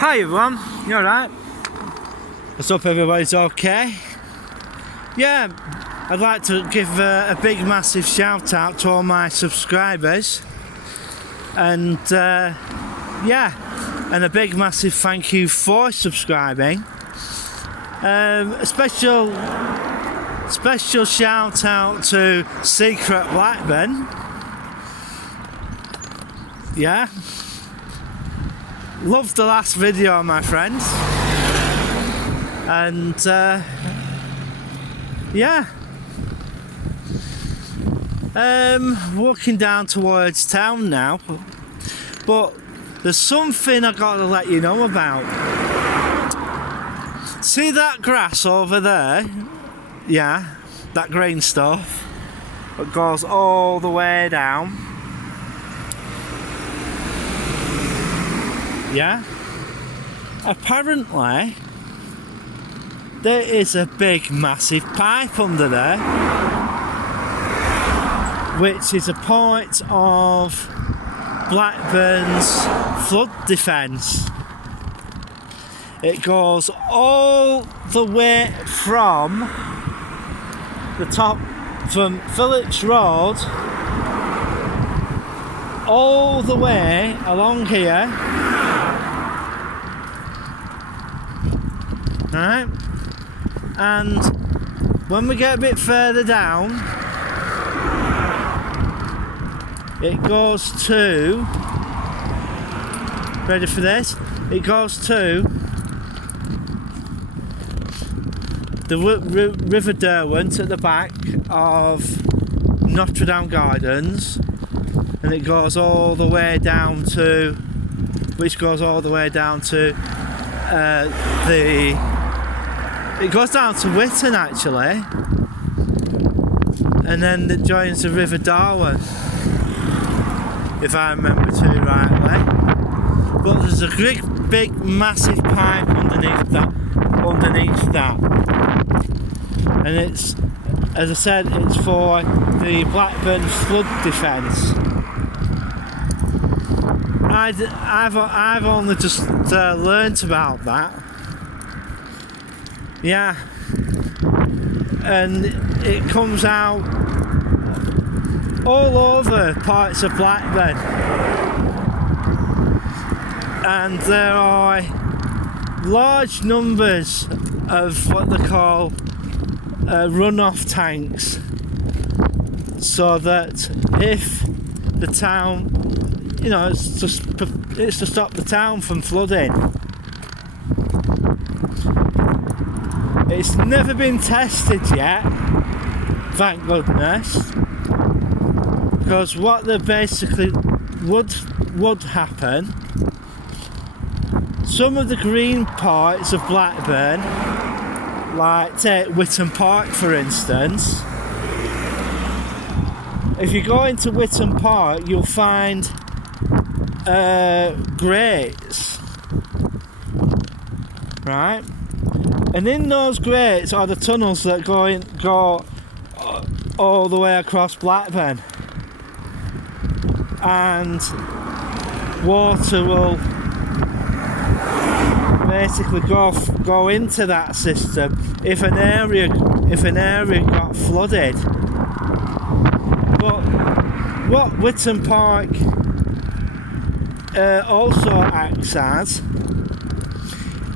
Hi everyone, you alright? What's up, everybody's okay? Yeah, I'd like to give a big massive shout out to all my subscribers, and and a big massive thank you for subscribing. A special shout out to Secret Blackburn. Yeah, loved the last video, my friends, and walking down towards town now, but there's something I got to let you know about. See that grass over there? Yeah, that green stuff that goes all the way down. Yeah, apparently there is a big massive pipe under there, which is a part of Blackburn's flood defence. It goes all the way from the top, from Phillips Road, all the way along here. Right, and when we get a bit further down, it goes to, ready for this? It goes to the River Derwent at the back of Notre Dame Gardens, and it goes all the way down to, it goes down to Witton actually, and then it joins the River Darwen, if I remember too rightly. But there's a big massive pipe underneath that, and it's, as I said, it's for the Blackburn flood defence. I've only just learnt about that. Yeah, and it comes out all over parts of Blackburn, and there are large numbers of what they call runoff tanks, so that if the town, it's to stop the town from flooding. It's never been tested yet, thank goodness, because what they basically would happen, some of the green parts of Blackburn, like take Witton Park for instance, if you go into Witton Park you'll find grates, right? And in those grates are the tunnels that go all the way across Blackburn, and water will basically go into that system if an area got flooded. But what Witton Park also acts as,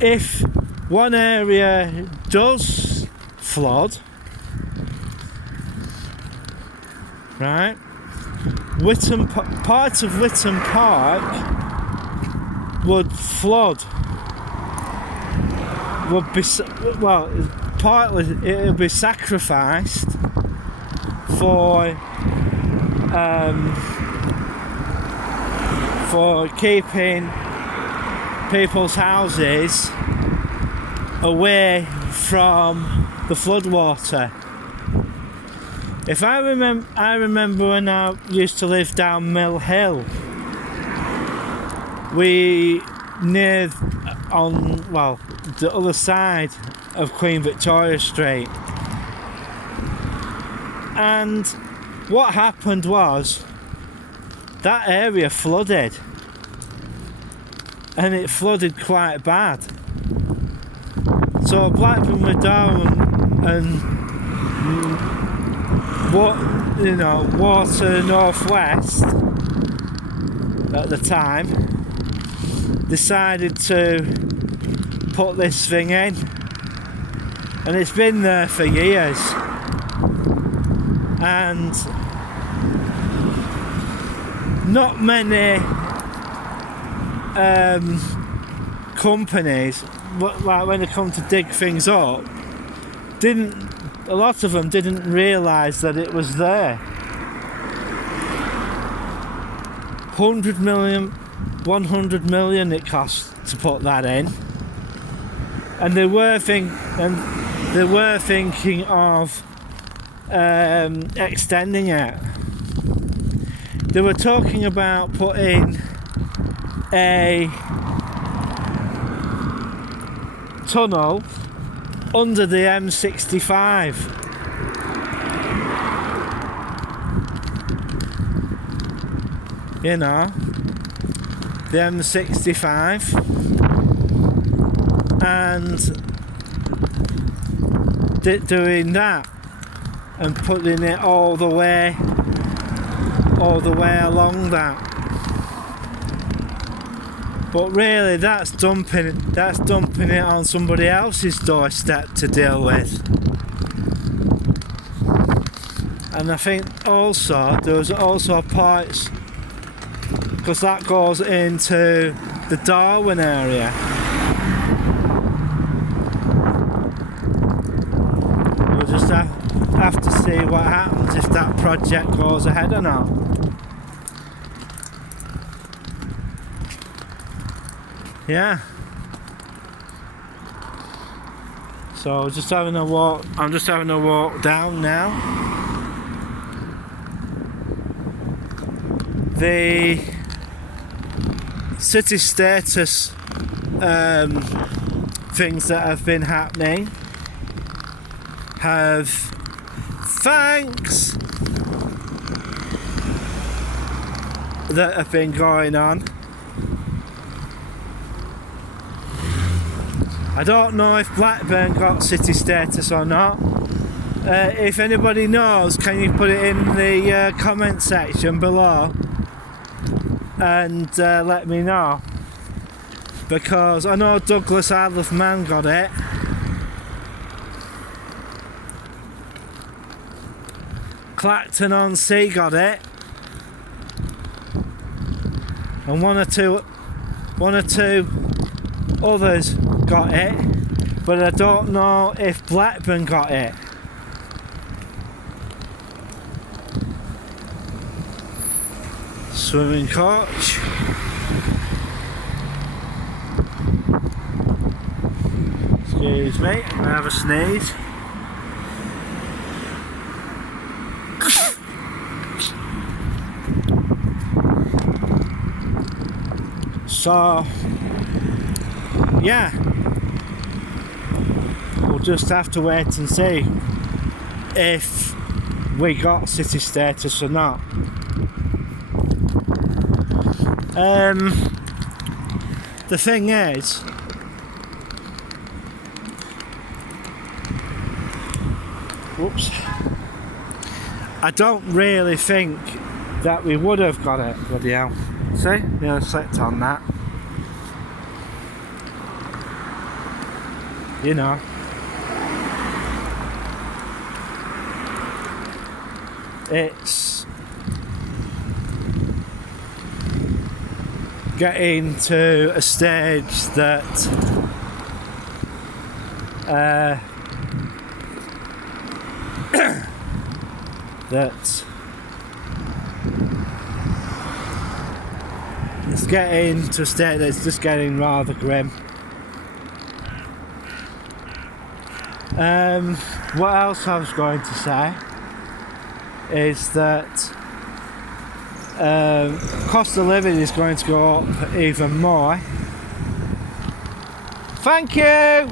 if one area does flood, right, part of Witton Park would flood, partly it would be sacrificed for keeping people's houses away from the floodwater. If I remember when I used to live down Mill Hill, we the other side of Queen Victoria Street, and what happened was that area flooded, and it flooded quite bad. So Blackburn were down and Water Northwest at the time decided to put this thing in, and it's been there for years, and not many companies, like when they come to dig things up, a lot of them didn't realise that it was there. 100 million it cost to put that in, and they were thinking of extending it. They were talking about putting a tunnel under the M65. You know, the M65, and doing that and putting it all the way along that. But really, that's dumping it on somebody else's doorstep to deal with. And I think also there was also parts, because that goes into the Darwin area. We'll just have to see what happens if that project goes ahead or not. Yeah. So I'm just having a walk down now. The city status things that have been happening have, thanks, that have been going on. I don't know if Blackburn got city status or not. If anybody knows, can you put it in the comment section below and let me know, because I know Douglas Isle of Man got it. Clacton-on-Sea got it, and one or two others got it, but I don't know if Blackburn got it. Swimming coach. Excuse me, I'm gonna have a sneeze. So, yeah, we'll just have to wait and see if we got city status or not. The thing is, whoops, I don't really think that we would have got it. Bloody hell. See? Nearly slipped on that. You know. It's getting to a stage that it's getting to a state that's just getting rather grim. What else I was going to say is that cost of living is going to go up even more. Thank you!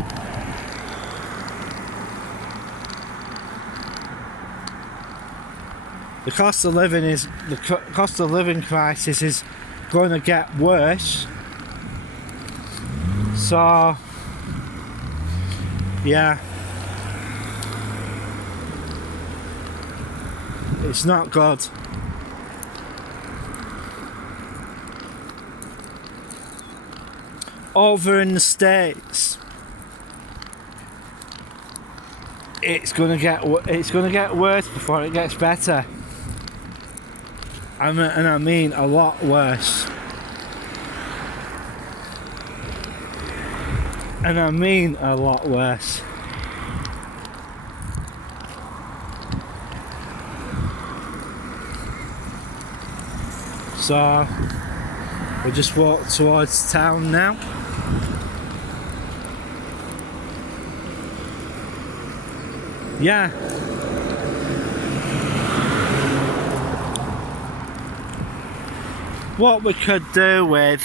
The cost of living crisis is going to get worse So, yeah, it's not good. Over in the States, it's gonna get worse before it gets better. And I mean a lot worse. And I mean a lot worse. So we'll just walk towards town now. Yeah. What we could do with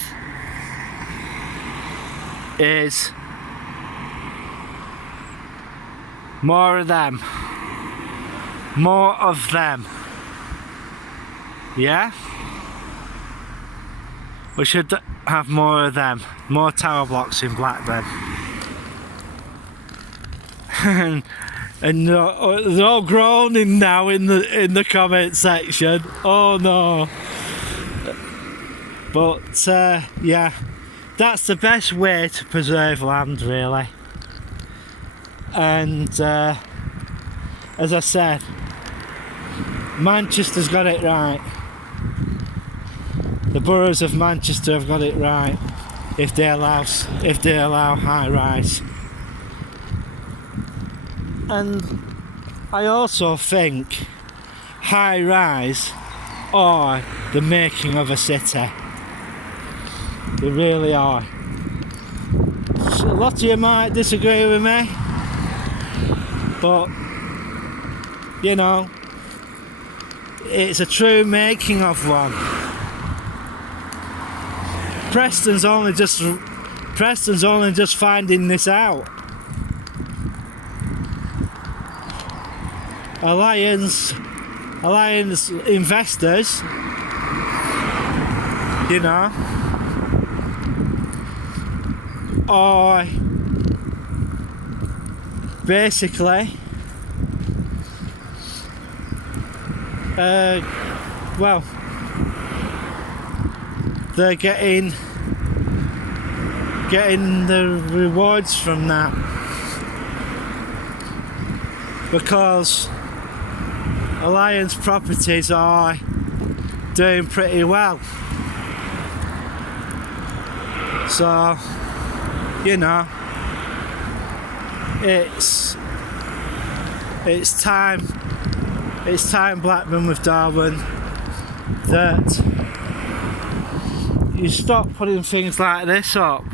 is more of them. More of them. Yeah? We should have more of them. More tower blocks in Blackburn. And they're all groaning now in the comment section. Oh no. But yeah, that's the best way to preserve land, really. And as I said, Manchester's got it right. The boroughs of Manchester have got it right if they allow high rise. And I also think high rise are the making of a city. They really are. So a lot of you might disagree with me, but you know, it's a true making of one. Preston's only just finding this out. Alliance investors, you know, are basically well, they're getting the rewards from that because Alliance properties are doing pretty well. So, you know, it's time Blackburn with Darwin that you stop putting things like this up.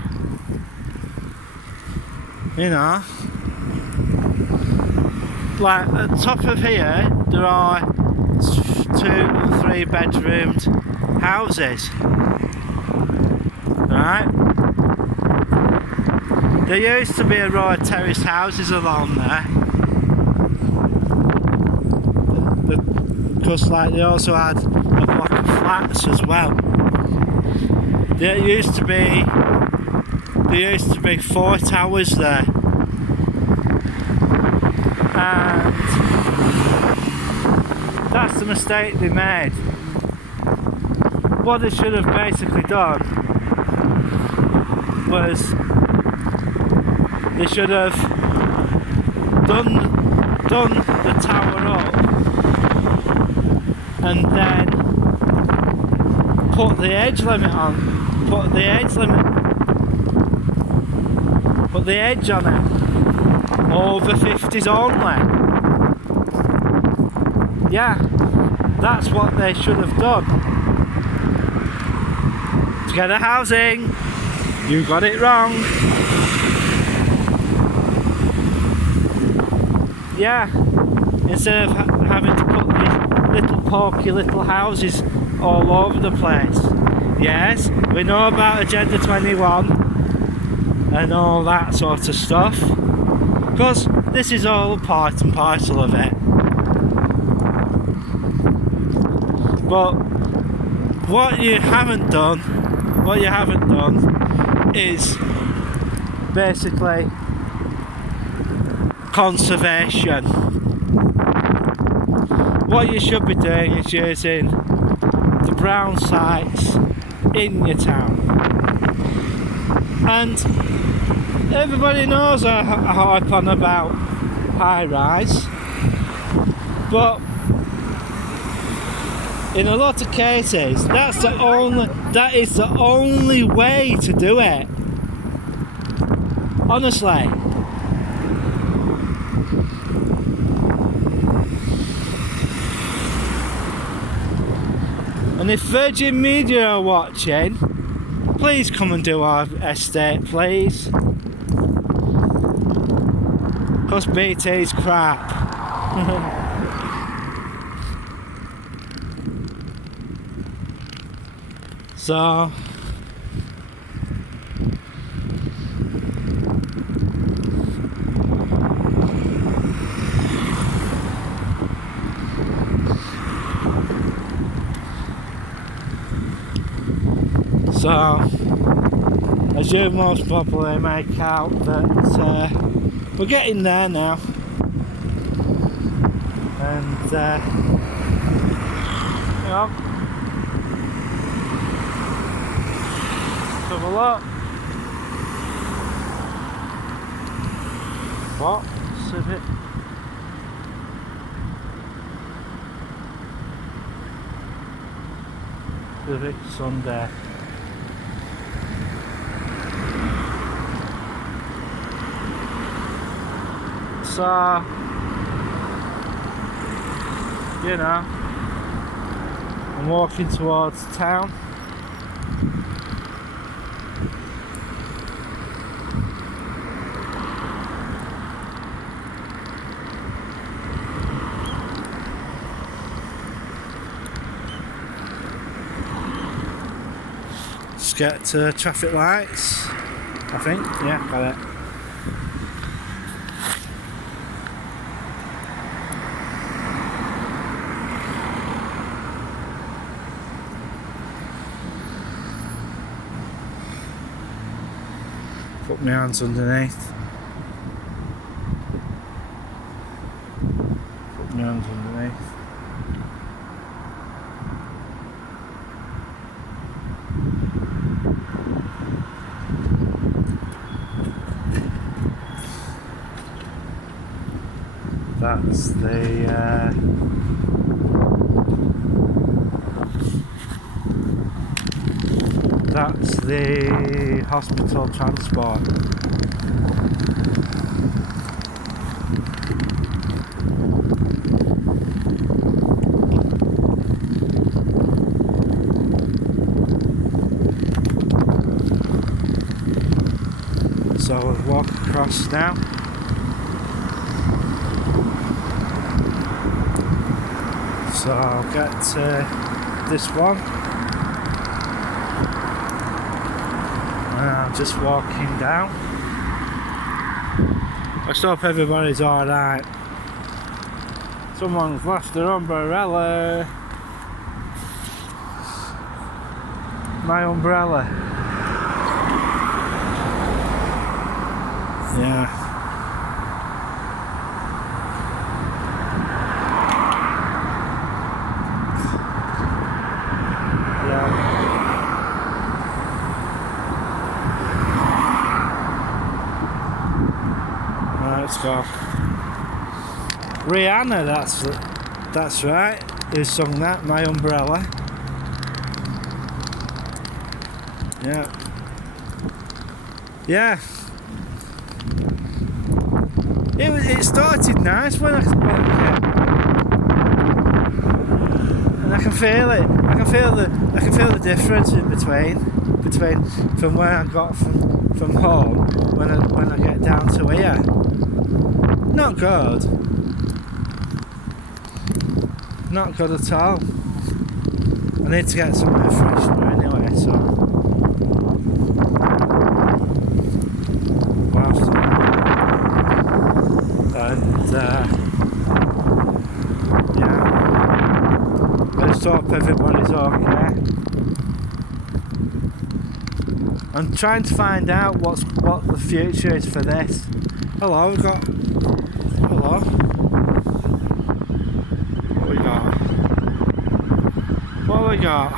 You know, like at the top of here there are 2 and 3 bedroomed houses, right? There used to be a row of terraced houses along there, because like they also had a block of flats as well. There used to be 4 towers there, and that's the mistake they made. What they should have basically done was they should have done the tower up and then put the age limit on. Put the edge on it. Over 50s only. Yeah, that's what they should have done. Together housing, you got it wrong. Yeah, instead of having to put these little porky little houses all over the place. Yes, we know about Agenda 21 and all that sort of stuff, because this is all part and parcel of it. But what you haven't done is basically conservation. What you should be doing is using the brown sites in your town. And everybody knows I harp on about high rise, but in a lot of cases that is the only way to do it. Honestly. And if Virgin Media are watching, please come and do our estate, please. Because BT's crap. So as you most probably make out that we're getting there now, and you know, let's have a look. What? Civic Sunday. So, you know, I'm walking towards town. Just get to traffic lights, I think. Yeah, got it. Put my hands underneath. Put my hands underneath. That's the hospital transport. So we'll walk across now. So I'll get to this one. And I'm just walking down. I just hope everybody's alright. Someone's lost their umbrella. My umbrella. Yeah. Let's go. Rihanna, that's right, who sung that, My Umbrella. Yeah. Yeah. It started nice when I came. And I can feel it. I can feel the difference in between from where I got from home when I get down to here. Not good. Not good at all. I need to get some air freshener anyway, so and yeah, let's hope everybody's okay. I'm trying to find out what the future is for this. Hello, we've got... Hello. What we got? What we got?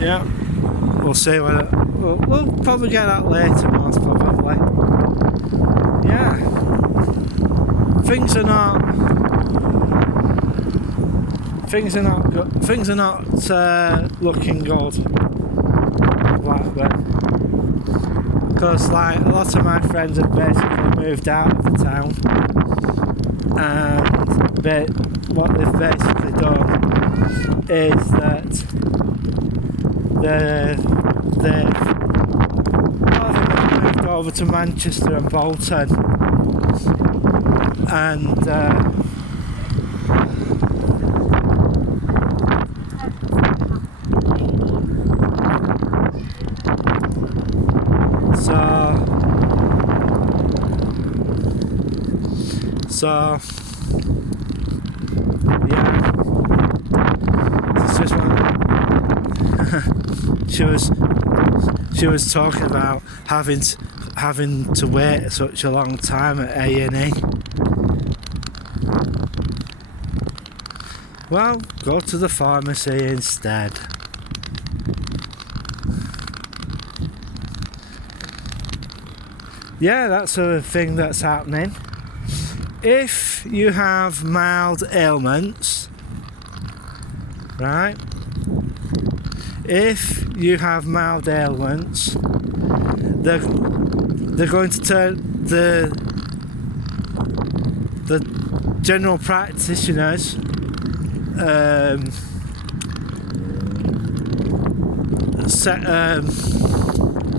Yeah. We'll see when we'll probably get that later, most probably. Yeah. Things are not good. Things are not looking good. Like that. Because like a lot of my friends have basically moved out of the town, and what they've basically done is that they've moved over to Manchester and Bolton, and so yeah, it's just one. She was talking about having to wait such a long time at A&E. Well, go to the pharmacy instead. Yeah, that's a thing that's happening. If you have mild ailments, right? If you have mild ailments, they're going to turn the general practitioners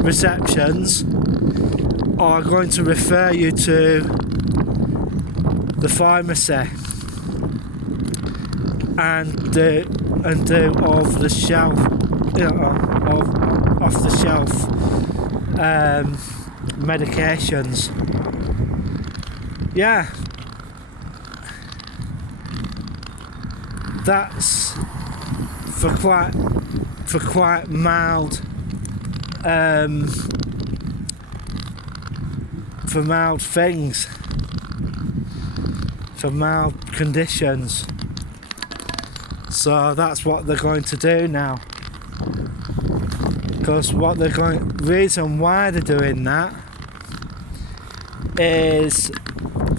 receptions are going to refer you to the pharmacy and do off the shelf medications. Yeah, that's for quite mild for mild things, for mild conditions. So that's what they're going to do now. Because reason why they're doing that is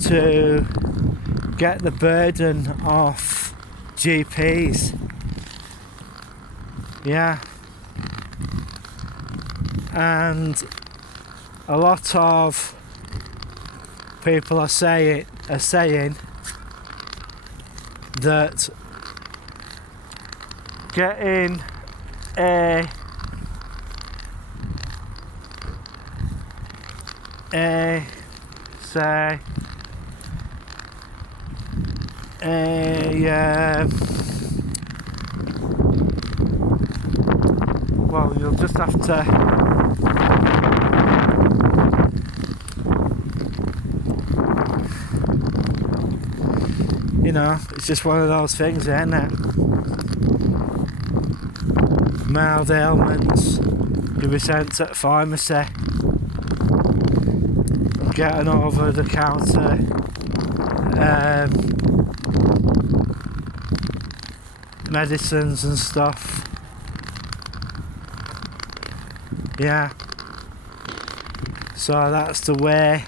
to get the burden off GPs. Yeah. And a lot of people are saying that getting a well, you'll just have to it's just one of those things, isn't it? Mild ailments, you'll be sent to the pharmacy, get an over-the-counter medicines and stuff. Yeah. So that's the way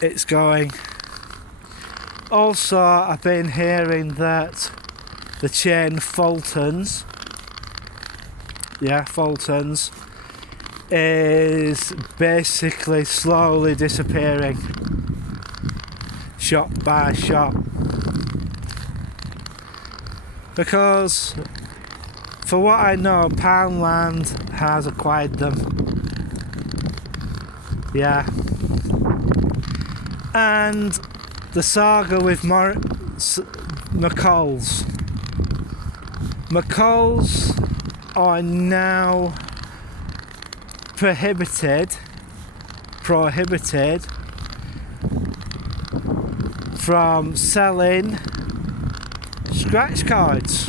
it's going. Also, I've been hearing that the chain Fultons, is basically slowly disappearing, shop by shop, because for what I know, Poundland has acquired them. Yeah. And the saga with McColl's are now prohibited from selling scratch cards.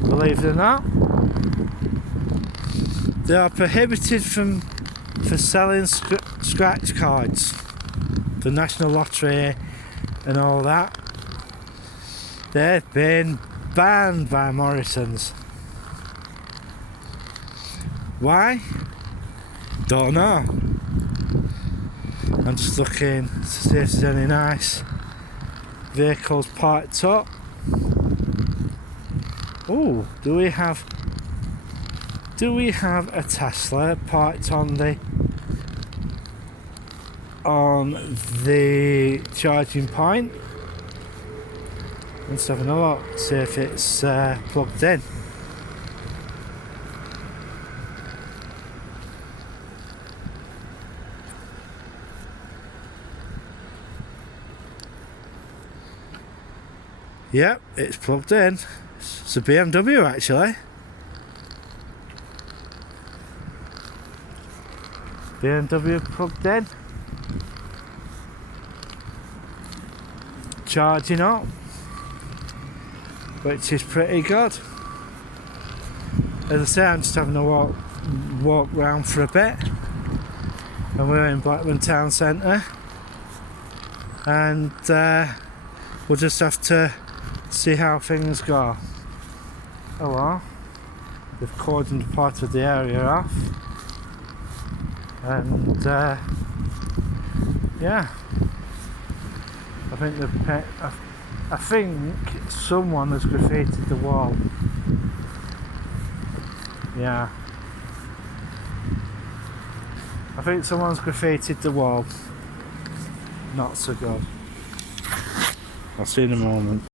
Believe it or not, they are prohibited for selling scratch cards. The National Lottery and all that. They've been banned by Morrison's. Why? Don't know. I'm just looking to see if there's any nice vehicles parked up. Oh, do we have a Tesla parked on the charging point? Let's have a look, see if it's plugged in. Yep, it's plugged in. It's a BMW actually. BMW plugged in. Charging up, which is pretty good. As I say, I'm just having a walk round for a bit, and we're in Blackburn Town Centre, and we'll just have to see how things go. Oh well, they've cordoned part of the area off, and yeah, I think someone has graffitied the wall. Yeah, I think someone's graffitied the wall. Not so good. I'll see you in a moment.